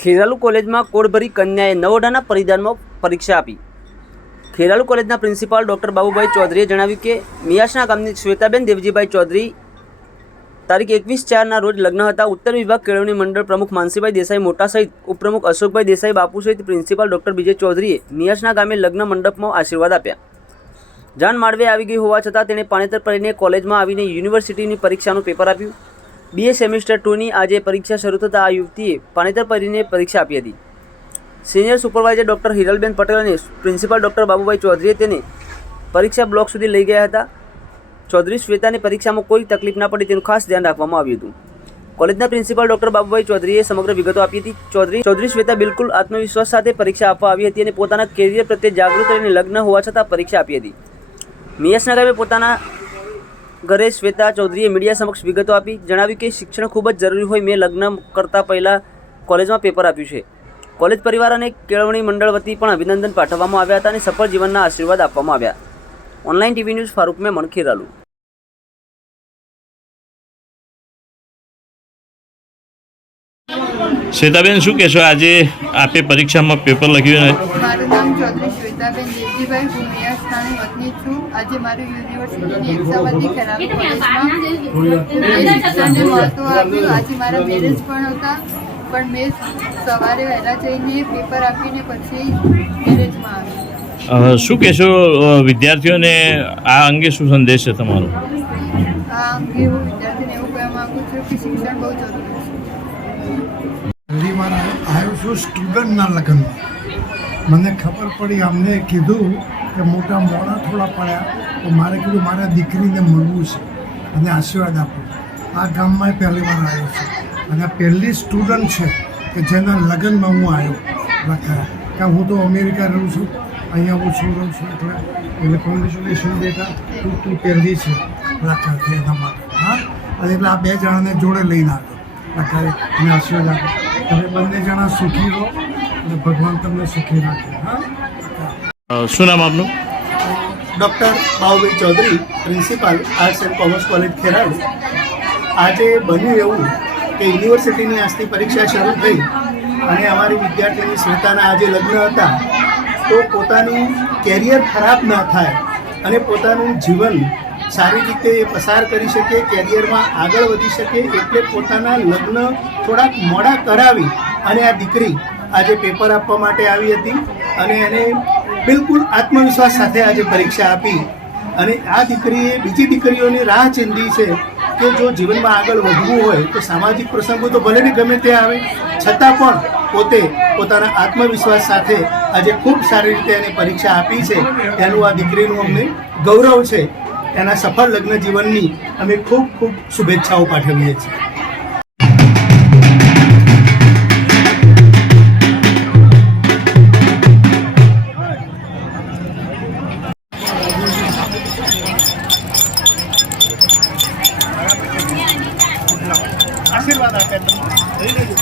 ખેરાલુ કોલેજમાં કોડભરી કન્યાએ નવોઢાના પરિધાનમાં પરીક્ષા આપી. ખેરાલુ કોલેજના પ્રિન્સિપાલ ડૉક્ટર બાબુભાઈ ચૌધરીએ જણાવ્યું કે મિયાસના ગામની શ્વેતાબેન દેવજીભાઈ ચૌધરી તારીખ એકવીસ ચારના રોજ લગ્ન હતા. ઉત્તર વિભાગ કેળવણી મંડળ પ્રમુખ માનસીભાઈ દેસાઈ, મોટા સહિત ઉપપ્રમુખ અશોકભાઈ દેસાઈ, બાપુ સહિત પ્રિન્સિપાલ ડૉક્ટર વિજય ચૌધરીએ મિયાસના ગામે લગ્ન મંડપમાં આશીર્વાદ આપ્યા. જાન માળવે આવી ગઈ હોવા છતાં તેણે પાણેતર પડીને કોલેજમાં આવીને યુનિવર્સિટીની પરીક્ષાનું પેપર આપ્યું. બીએ સેમિસ્ટર ટુની આજે પરીક્ષા શરૂ થતાં આ યુવતીએ પાણીતર પહેરીને પરીક્ષા આપી હતી. Senior supervisor doctor Hiralben Patel અને પ્રિન્સિપાલ ડૉક્ટર બાબુભાઈ ચૌધરીએ તેને પરીક્ષા બ્લોક સુધી લઈ ગયા હતા. ચૌધરી શ્વેતાની પરીક્ષામાં કોઈ તકલીફ ના પડે તેનું ખાસ ધ્યાન રાખવામાં આવ્યું હતું. કોલેજના પ્રિન્સિપાલ ડૉક્ટર બાબુભાઈ ચૌધરીએ સમગ્ર વિગતો આપી હતી. ચૌધરી ચૌધરી શ્વેતા બિલકુલ આત્મવિશ્વાસ સાથે પરીક્ષા આપવા આવી હતી અને પોતાના કેરિયર પ્રત્યે જાગૃત અને લગ્ન હોવા છતાં પરીક્ષા આપી હતી. મિયાસના ગામે પોતાના ઘરે શ્વેતા ચૌધરીએ મીડિયા સમક્ષ વિગતો આપી જણાવ્યું કે શિક્ષણ ખૂબ જ જરૂરી હોય મેં લગ્ન કરતાં પહેલાં કોલેજમાં પેપર આપ્યું છે. કોલેજ પરિવાર અને કેળવણી મંડળ વતી પણ અભિનંદન પાઠવવામાં આવ્યા હતા અને સફળ જીવનના આશીર્વાદ આપવામાં આવ્યા. Online TV news Farooq Memon Kheralu Shwetaben શું કહેશો? આજે આપે પરીક્ષામાં પેપર લખ્યું મારું નામ ચૌધરી શ્વેતાબેન દેવજીભાઈ હું મિયાસ્થાની વતની છું. આજે મારું કોલેજમાં આપ્યું. આજે મારા મેરેજ પણ હતા. પણ મેં સવારે વહેલા જઈને પેપર આપીને પછી મેરેજમાં આવી. શું કહેશો વિદ્યાર્થીઓને આ અંગે શું સંદેશ છે તમારો? આ અંગે હું વિદ્યાર્થીને એવું કહેવા માગું છું કે શિક્ષણ બહુ જરૂરી છે. આવ્યો છું સ્ટુડન્ટના લગ્નમાં. મને ખબર પડી અમને કીધું કે મોટા મોડા થોડા પડ્યા. તો મારે કીધું મારા દીકરીને મળવું છે અને આશીર્વાદ આપો. આ ગામમાં પહેલી વાર આવ્યો છું. અને પહેલી સ્ટુડન્ટ છે કે જેના લગ્નમાં હું આવ્યો લખા કારણ હું તો અમેરિકા રહું છું? અહીંયા હું છું, રહું છું એટલે એટલે કોંગ્રેચ્યુલેશન બેટા. તું તું પહેલી છે લખા એના માટે. હા? અને એટલે આ બે જણાને જોડે લઈને આવ્યો લખાય અને આશીર્વાદ આપો. તમે બંને જણા સુખી રહો અને ભગવાન તમને સુખી રાખે. હા? શું નામ આપનું? Doctor Bahubhai Chaudhari, principal arts and commerce college Kheralu. આજે બન્યું એવું કે યુનિવર્સિટીની આજથી પરીક્ષા શરૂ થઈ અને અમારી વિદ્યાર્થીની શ્વેતાના આજે લગ્ન હતા. તો પોતાનું કેરિયર ખરાબ ન થાય અને પોતાનું જીવન સારી રીતે એ પસાર કરી શકે, કેરિયરમાં આગળ વધી શકે એટલે પોતાના લગ્ન થોડાક મોડા કરાવી અને આ દીકરી આજે પેપર આપવા માટે આવી હતી અને એને બિલકુલ આત્મવિશ્વાસ સાથે આજે પરીક્ષા આપી અને આ દીકરીએ બીજી દીકરીઓની રાહ ચીંધી છે કે જો જીવનમાં આગળ વધવું હોય તો સામાજિક પ્રસંગો તો ભલે ને ગમે તે આવે, છતાં પણ પોતે પોતાના આત્મવિશ્વાસ સાથે આજે ખૂબ સારી રીતે એને પરીક્ષા આપી છે. એનું આ દીકરીનું અમને ગૌરવ છે. એના સફળ લગ્ન જીવનની અમે ખૂબ ખૂબ શુભેચ્છાઓ પાઠવીએ છીએ.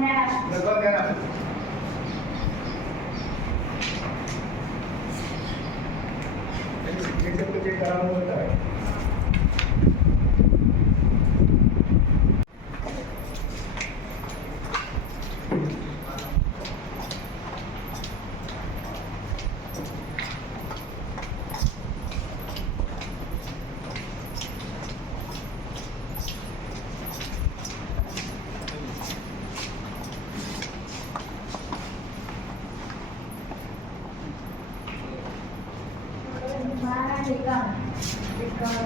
Let's go down. Let's. Let's go down. Let's go చిక్కాను చిక్కాను